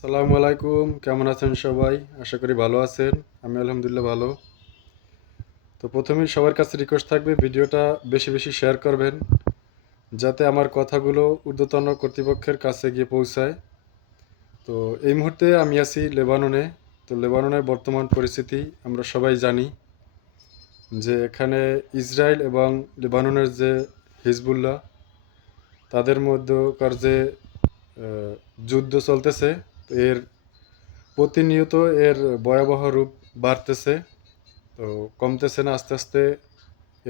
আসসালামু আলাইকুম, কেমন আছেন সবাই? আশা করি ভালো আছেন। আমি আলহামদুলিল্লাহ ভালো। তো প্রথমেই সবার কাছে রিকোয়েস্ট থাকবে ভিডিওটা বেশি বেশি শেয়ার করবেন, যাতে আমার কথাগুলো ঊর্ধ্বতন কর্তৃপক্ষের কাছে গিয়ে পৌঁছায়। তো এই মুহূর্তে আমি আছি লেবাননে। তো লেবাননের বর্তমান পরিস্থিতি আমরা সবাই জানি যে এখানে ইসরায়েল এবং লেবাননের যে হিজবুল্লাহ, তাদের মধ্যকার যে আহ, যুদ্ধ চলতেছে, তো এর প্রতিনিয়ত এর ভয়াবহ রূপ বাড়তেছে। তো কমতেছে না, আস্তে আস্তে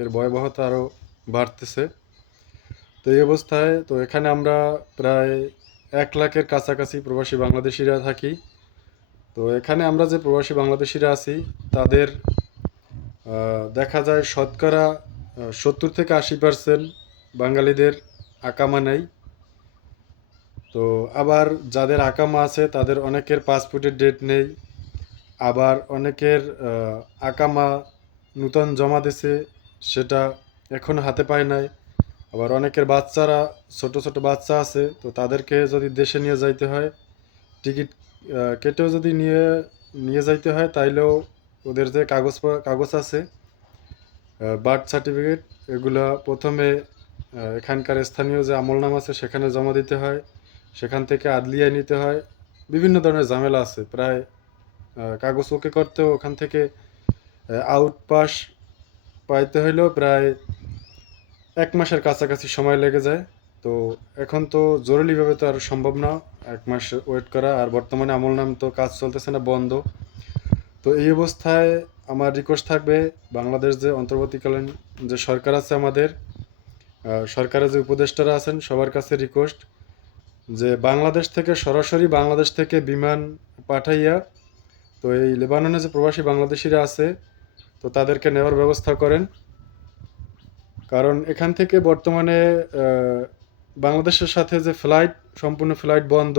এর ভয়াবহতা আরও বাড়তেছে। তো এই অবস্থায় তো এখানে আমরা প্রায় 1 লাখের কাছাকাছি প্রবাসী বাংলাদেশিরা থাকি। তো এখানে আমরা যে প্রবাসী বাংলাদেশিরা আছি তাদের দেখা যায় শতকরা 70 থেকে 80% বাঙালিদের আকামা নেই। তো আবার যাদের আকামা আছে তাদের অনেকের পাসপোর্টের ডেট নেই। আবার অনেকের আকামা নূতন জমা দিছে, সেটা এখনো হাতে পায় নাই। আবার অনেকের বাচ্চারা, ছোট ছোট বাচ্চা আছে, তো তাদেরকে যদি দেশে নিয়ে যাইতে হয়, টিকিট কেটেও যদি নিয়ে নিয়ে যাইতে হয়, তাইলেও ওদের যে কাগজ আছে, বার্থ সার্টিফিকেট, এগুলা প্রথমে এখানকার স্থানীয় যে আমলনামা আছে সেখানে জমা দিতে হয়, সেখান থেকে আদলিয়ায় নিতে হয়। বিভিন্ন ধরনের ঝামেলা আছে। প্রায় কাগজ ওকে করতেও ওখান থেকে আউট পাস পাইতে হইলেও প্রায় 1 মাসের কাছাকাছি সময় লেগে যায়। তো এখন তো জরুরিভাবে তো আর সম্ভব না 1 মাস ওয়েট করা। আর বর্তমানে আমলনাম তো কাজ চলতেছে না, বন্ধ। তো এই অবস্থায় আমার রিকোয়েস্ট থাকবে, বাংলাদেশ যে অন্তর্বর্তীকালীন যে সরকার আছে আমাদের, সরকারের যে উপদেষ্টারা আছেন সবার কাছে রিকোয়েস্ট যে বাংলাদেশ থেকে সরাসরি বাংলাদেশ থেকে বিমান পাঠাইয়া, তো এই লেবাননে যে প্রবাসী বাংলাদেশিরা আছে তো তাদেরকে নেওয়ার ব্যবস্থা করেন। কারণ এখান থেকে বর্তমানে বাংলাদেশের সাথে যে ফ্লাইট, সম্পূর্ণ ফ্লাইট বন্ধ,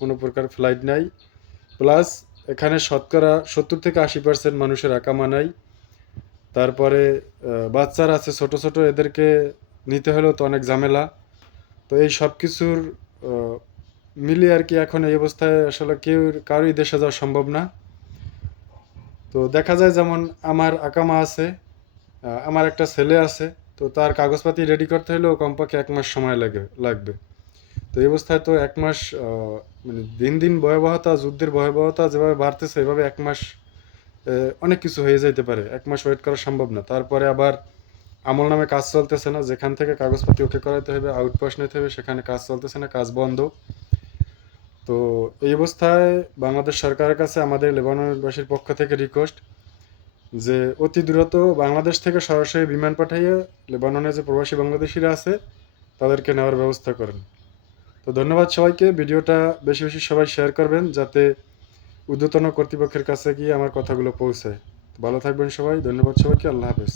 কোনো প্রকার ফ্লাইট নাই। প্লাস এখানে শতকরা 70 থেকে 80% মানুষের আকামা নাই। তারপরে বাচ্চারা আছে ছোট ছোট, এদেরকে নিতে হলেও তো অনেক ঝামেলা। তো এই সব কিছুর মিলিয়ে আর কি এখন এই অবস্থায় আসলে কারোই দেশে যাওয়া সম্ভব না। তো দেখা যায় যেমন আমার আকামা আছে, আমার একটা ছেলে আছে, তো তার কাগজপাতি রেডি করতে হলেও কমপক্ষে 1 মাস সময় লাগবে। তো এই অবস্থায় তো 1 মাস, মানে দিন দিন ভয়াবহতা, যুদ্ধের ভয়াবহতা যেভাবে বাড়তেছে, এভাবে 1 মাস অনেক কিছু হয়ে যাইতে পারে। 1 মাস ওয়েট করা সম্ভব না। তারপরে আবার আমল নামে কাজ চলতেছে না, যেখান থেকে কাগজপাতি ওকে করাইতে হবে, আউটপাস নিতে হবে, সেখানে কাজ চলতেছে না, কাজ বন্ধ। তো এই অবস্থায় বাংলাদেশ সরকারের কাছে আমাদের লেবাননবাসীর পক্ষ থেকে রিকোয়েস্ট যে অতি দ্রুত বাংলাদেশ থেকে সরাসরি বিমান পাঠাইয়ে লেবাননে যে প্রবাসী বাংলাদেশিরা আছে তাদেরকে নেওয়ার ব্যবস্থা করেন। তো ধন্যবাদ সবাইকে। ভিডিওটা বেশি বেশি সবাই শেয়ার করবেন, যাতে ঊর্ধ্বতন কর্তৃপক্ষের কাছে গিয়ে আমার কথাগুলো পৌঁছায়। ভালো থাকবেন সবাই। ধন্যবাদ সবাইকে। আল্লাহ হাফেজ।